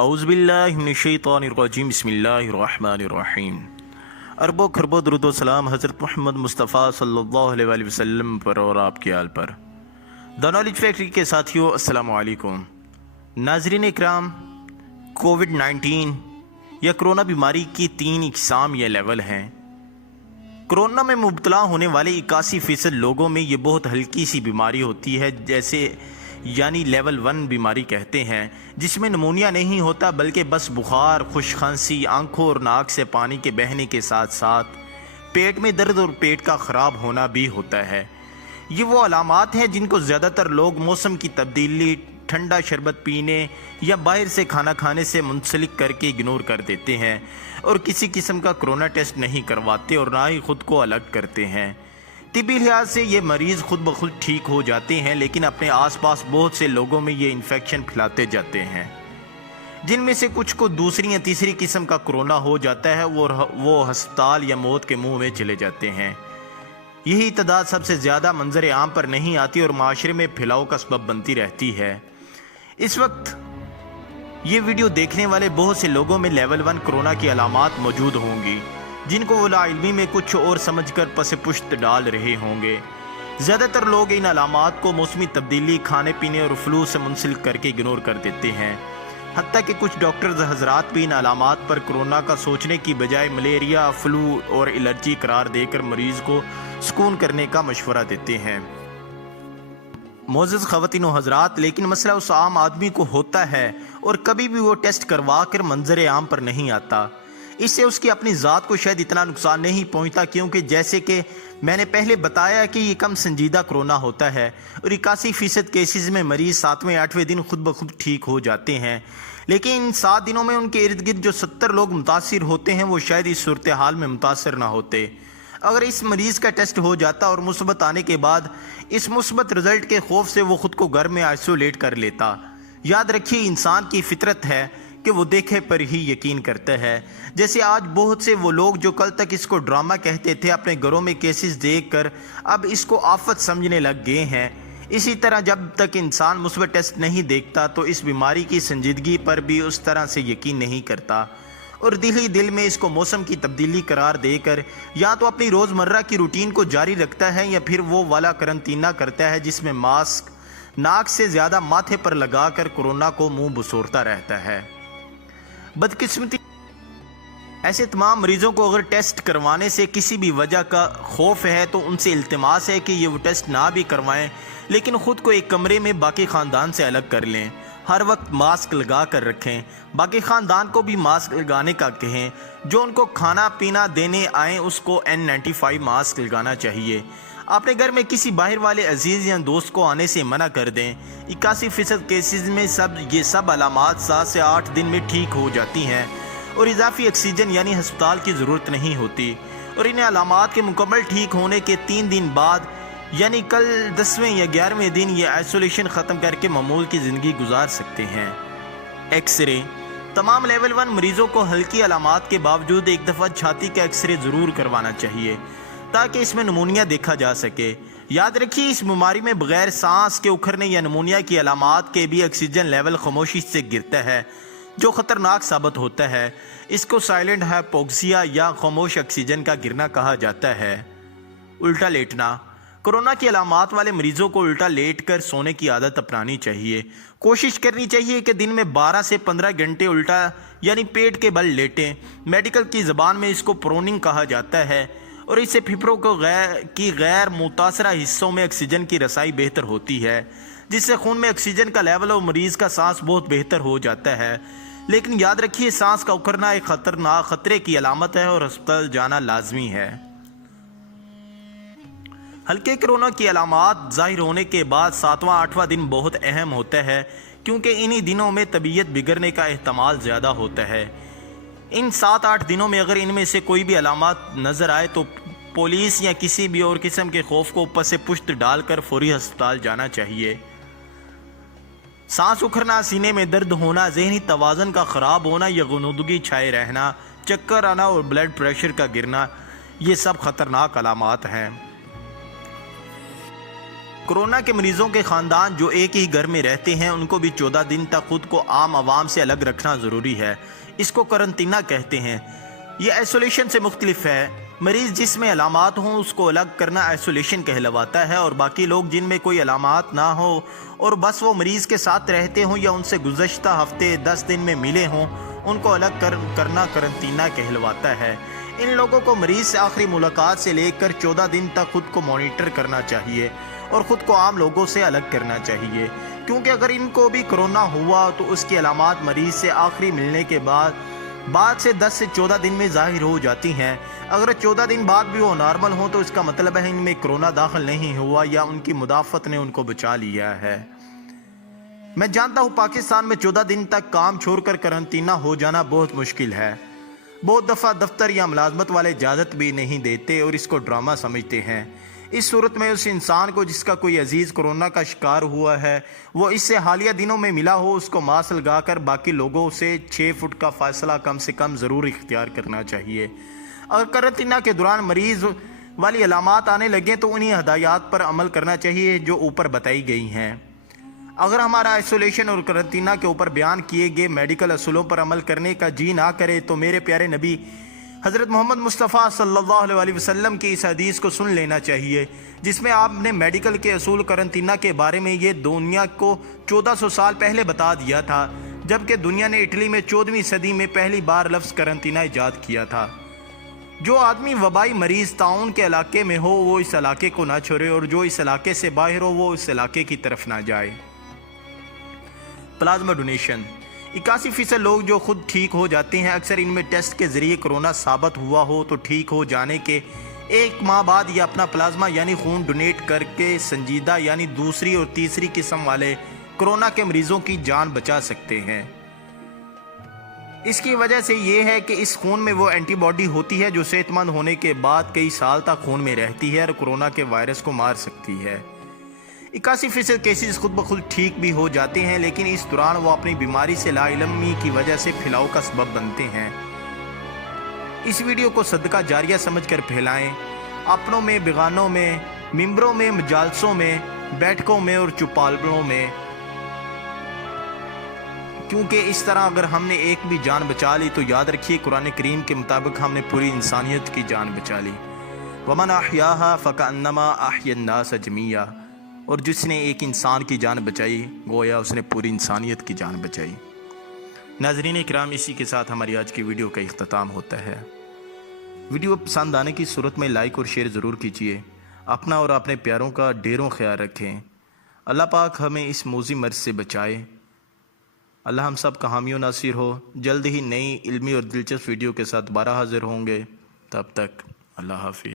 اعوذ باللہ من الشیطان الرجیم بسم اللہ الرحمن الرحیم۔ اربوں خربوں درود و سلام حضرت محمد مصطفیٰ صلی اللہ علیہ وآلہ وسلم پر اور آپ کے آل پر۔ دا نالج فیکٹری کے ساتھیوں السلام علیکم۔ ناظرین اکرام، کووڈ-19 یا کرونا بیماری کی 3 اقسام یا لیول ہیں۔ کرونا میں مبتلا ہونے والے 81% لوگوں میں یہ بہت ہلکی سی بیماری ہوتی ہے، جیسے یعنی لیول 1 بیماری کہتے ہیں، جس میں نمونیا نہیں ہوتا بلکہ بس بخار، خشک کھانسی، آنکھوں اور ناک سے پانی کے بہنے کے ساتھ ساتھ پیٹ میں درد اور پیٹ کا خراب ہونا بھی ہوتا ہے۔ یہ وہ علامات ہیں جن کو زیادہ تر لوگ موسم کی تبدیلی، ٹھنڈا شربت پینے یا باہر سے کھانا کھانے سے منسلک کر کے اگنور کر دیتے ہیں اور کسی قسم کا کرونا ٹیسٹ نہیں کرواتے اور نہ ہی خود کو الرٹ کرتے ہیں۔ طبی لحاظ سے یہ مریض خود بخود ٹھیک ہو جاتے ہیں، لیکن اپنے آس پاس بہت سے لوگوں میں یہ انفیکشن پھیلاتے جاتے ہیں، جن میں سے کچھ کو دوسری یا تیسری قسم کا کرونا ہو جاتا ہے، وہ ہسپتال یا موت کے منہ میں چلے جاتے ہیں۔ یہی تعداد سب سے زیادہ منظر عام پر نہیں آتی اور معاشرے میں پھیلاؤ کا سبب بنتی رہتی ہے۔ اس وقت یہ ویڈیو دیکھنے والے بہت سے لوگوں میں لیول 1 کرونا کی علامات موجود ہوں گی، جن کو وہ لا علمی میں کچھ اور سمجھ کر پس پشت ڈال رہے ہوں گے۔ زیادہ تر لوگ ان علامات کو موسمی تبدیلی، کھانے پینے اور فلو سے منسلک کر کے اگنور کر دیتے ہیں۔ حتیٰ کہ کچھ ڈاکٹرز حضرات بھی ان علامات پر کرونا کا سوچنے کی بجائے ملیریا، فلو اور الرجی قرار دے کر مریض کو سکون کرنے کا مشورہ دیتے ہیں۔ معزز خواتین و حضرات، لیکن مسئلہ اس عام آدمی کو ہوتا ہے اور کبھی بھی وہ ٹیسٹ کروا کر منظر عام پر نہیں آتا۔ اس سے اس کی اپنی ذات کو شاید اتنا نقصان نہیں پہنچتا، کیونکہ جیسے کہ میں نے پہلے بتایا کہ یہ کم سنجیدہ کرونا ہوتا ہے اور 81% کیسز میں مریض 7ویں 8ویں دن خود بخود ٹھیک ہو جاتے ہیں، لیکن ان 7 دنوں میں ان کے ارد گرد جو 70 لوگ متاثر ہوتے ہیں وہ شاید اس صورتحال میں متاثر نہ ہوتے۔ اگر اس مریض کا ٹیسٹ ہو جاتا اور مثبت آنے کے بعد اس مثبت رزلٹ کے خوف سے وہ خود کو گھر میں آئسولیٹ کر لیتا۔ یاد رکھیے، انسان کی فطرت ہے کہ وہ دیکھے پر ہی یقین کرتا ہے۔ جیسے آج بہت سے وہ لوگ جو کل تک اس کو ڈرامہ کہتے تھے، اپنے گھروں میں کیسز دیکھ کر اب اس کو آفت سمجھنے لگ گئے ہیں۔ اسی طرح جب تک انسان مثبت ٹیسٹ نہیں دیکھتا تو اس بیماری کی سنجیدگی پر بھی اس طرح سے یقین نہیں کرتا اور دل میں اس کو موسم کی تبدیلی قرار دے کر یا تو اپنی روزمرہ کی روٹین کو جاری رکھتا ہے یا پھر وہ والا قرنطینہ کرتا ہے، جس میں ماسک ناک سے زیادہ ماتھے پر لگا کر کورونا کو منہ بسورتا رہتا ہے۔ بدقسمتی ایسے تمام مریضوں کو اگر ٹیسٹ کروانے سے کسی بھی وجہ کا خوف ہے تو ان سے التماس ہے کہ یہ وہ ٹیسٹ نہ بھی کروائیں، لیکن خود کو ایک کمرے میں باقی خاندان سے الگ کر لیں۔ ہر وقت ماسک لگا کر رکھیں، باقی خاندان کو بھی ماسک لگانے کا کہیں۔ جو ان کو کھانا پینا دینے آئیں اس کو N95 ماسک لگانا چاہیے۔ اپنے گھر میں کسی باہر والے عزیز یا دوست کو آنے سے منع کر دیں۔ 81% کیسز میں یہ سب علامات 7 سے 8 دن میں ٹھیک ہو جاتی ہیں اور اضافی آکسیجن یعنی ہسپتال کی ضرورت نہیں ہوتی، اور ان علامات کے مکمل ٹھیک ہونے کے 3 دن بعد یعنی کل 10ویں یا 11ویں دن یہ آئسولیشن ختم کر کے معمول کی زندگی گزار سکتے ہیں۔ ایکس رے تمام لیول 1 مریضوں کو ہلکی علامات کے باوجود ایک دفعہ چھاتی کا ایکس رے ضرور کروانا چاہیے تاکہ اس میں نمونیا دیکھا جا سکے۔ یاد رکھیے، اس بیماری میں بغیر سانس کے اکھڑنے یا نمونیا کی علامات کے بھی آکسیجن لیول خاموشی سے گرتا ہے، جو خطرناک ثابت ہوتا ہے۔ اس کو سائلنٹ ہائپوکسیا یا خاموش آکسیجن کا گرنا کہا جاتا ہے۔ الٹا لیٹنا کورونا کی علامات والے مریضوں کو الٹا لیٹ کر سونے کی عادت اپنانی چاہیے۔ کوشش کرنی چاہیے کہ دن میں 12 سے 15 گھنٹے الٹا یعنی پیٹ کے بل لیٹیں۔ میڈیکل کی زبان میں اس کو پروننگ کہا جاتا ہے اور اس سے پھیپھڑوں کی غیر متاثرہ حصوں میں آکسیجن کی رسائی بہتر ہوتی ہے، جس سے خون میں آکسیجن کا لیول اور مریض کا سانس بہت بہتر ہو جاتا ہے۔ لیکن یاد رکھیے، سانس کا اکھڑنا ایک خطرے کی علامت ہے اور ہسپتال جانا لازمی ہے۔ ہلکے کرونا کی علامات ظاہر ہونے کے بعد 7واں 8واں دن بہت اہم ہوتا ہے، کیونکہ انہی دنوں میں طبیعت بگڑنے کا احتمال زیادہ ہوتا ہے۔ ان 7-8 دنوں میں اگر ان میں سے کوئی بھی علامات نظر آئے تو پولیس یا کسی بھی اور قسم کے خوف کو اوپر سے پشت ڈال کر فوری ہسپتال جانا چاہیے۔ سانس اکھڑنا، سینے میں درد ہونا، ذہنی توازن کا خراب ہونا یا غنودگی چھائے رہنا، چکر آنا اور بلڈ پریشر کا گرنا، یہ سب خطرناک علامات ہیں۔ کورونا کے مریضوں کے خاندان جو ایک ہی گھر میں رہتے ہیں ان کو بھی 14 دن تک خود کو عام عوام سے الگ رکھنا ضروری ہے۔ اس کو قرنطینہ کہتے ہیں۔ یہ آئسولیشن سے مختلف ہے۔ مریض جس میں علامات ہوں اس کو الگ کرنا آئسولیشن کہلواتا ہے، اور باقی لوگ جن میں کوئی علامات نہ ہو اور بس وہ مریض کے ساتھ رہتے ہوں یا ان سے گزشتہ ہفتے 10 دن میں ملے ہوں ان کو الگ کرنا قرنطینہ کہلواتا ہے۔ ان لوگوں کو مریض سے آخری ملاقات سے لے کر 14 دن تک خود کو مانیٹر کرنا چاہیے اور خود کو عام لوگوں سے الگ کرنا چاہیے، کیونکہ اگر ان کو بھی کرونا ہوا تو اس کی علامات مریض سے آخری ملنے کے بعد سے 10 سے 14 دن میں ظاہر ہو جاتی ہیں۔ اگر 14 دن بعد بھی وہ نارمل ہوں تو اس کا مطلب ہے ان میں کرونا داخل نہیں ہوا یا ان کی مدافعت نے ان کو بچا لیا ہے۔ میں جانتا ہوں پاکستان میں 14 دن تک کام چھوڑ کر قرنطینہ ہو جانا بہت مشکل ہے۔ بہت دفعہ دفتر یا ملازمت والے اجازت بھی نہیں دیتے اور اس کو ڈرامہ سمجھتے ہیں۔ اس صورت میں اس انسان کو جس کا کوئی عزیز کرونا کا شکار ہوا ہے وہ اس سے حالیہ دنوں میں ملا ہو، اس کو ماسک لگا کر باقی لوگوں سے 6 فٹ کا فاصلہ کم سے کم ضرور اختیار کرنا چاہیے۔ اگر قرنطینہ کے دوران مریض والی علامات آنے لگیں تو انہی ہدایات پر عمل کرنا چاہیے جو اوپر بتائی گئی ہیں۔ اگر ہمارا آئسولیشن اور قرنطینہ کے اوپر بیان کیے گئے میڈیکل اصولوں پر عمل کرنے کا جی نہ کرے تو میرے پیارے نبی حضرت محمد مصطفیٰ صلی اللہ علیہ وسلم کی اس حدیث کو سن لینا چاہیے جس میں آپ نے میڈیکل کے اصول قرنطینہ کے بارے میں یہ دنیا کو 1400 سال پہلے بتا دیا تھا، جبکہ دنیا نے اٹلی میں 14ویں صدی میں پہلی بار لفظ قرنطینہ ایجاد کیا تھا۔ جو آدمی وبائی مریض طاعون کے علاقے میں ہو وہ اس علاقے کو نہ چھوڑے، اور جو اس علاقے سے باہر ہو وہ اس علاقے کی طرف نہ جائے۔ پلازما ڈونیشن 81% لوگ جو خود ٹھیک ہو جاتے ہیں اکثر ان میں ٹیسٹ کے ذریعے کرونا ثابت ہوا ہو تو ٹھیک ہو جانے کے 1 ماہ بعد یہ اپنا پلازما یعنی خون ڈونیٹ کر کے سنجیدہ یعنی دوسری اور تیسری قسم والے کرونا کے مریضوں کی جان بچا سکتے ہیں۔ اس کی وجہ سے یہ ہے کہ اس خون میں وہ اینٹی باڈی ہوتی ہے جو صحت مند ہونے کے بعد کئی سال تک خون میں رہتی ہے اور کرونا کے وائرس کو مار سکتی ہے۔ 81% کیسز خود بخود ٹھیک بھی ہو جاتے ہیں، لیکن اس دوران وہ اپنی بیماری سے لا علمی کی وجہ سے پھیلاؤ کا سبب بنتے ہیں۔ اس ویڈیو کو صدقہ جاریہ سمجھ کر پھیلائیں، اپنوں میں، بیگانوں میں، ممبروں میں، مجالسوں میں، بیٹھکوں میں اور چوپالوں میں، کیونکہ اس طرح اگر ہم نے ایک بھی جان بچا لی تو یاد رکھیے قرآن کریم کے مطابق ہم نے پوری انسانیت کی جان بچا لی۔ وَمَنْ أَحْيَاهَا فَكَأَنَّمَا أَحْيَا النَّاسَ جَمِيعًا، اور جس نے ایک انسان کی جان بچائی گویا اس نے پوری انسانیت کی جان بچائی۔ ناظرین اکرام، اسی کے ساتھ ہماری آج کی ویڈیو کا اختتام ہوتا ہے۔ ویڈیو پسند آنے کی صورت میں لائک اور شیئر ضرور کیجیے۔ اپنا اور اپنے پیاروں کا ڈھیروں خیال رکھیں۔ اللہ پاک ہمیں اس موذی مرض سے بچائے۔ اللہ ہم سب کا حامی و ناصر ہو۔ جلد ہی نئی علمی اور دلچسپ ویڈیو کے ساتھ دوبارہ حاضر ہوں گے۔ تب تک اللہ حافظ۔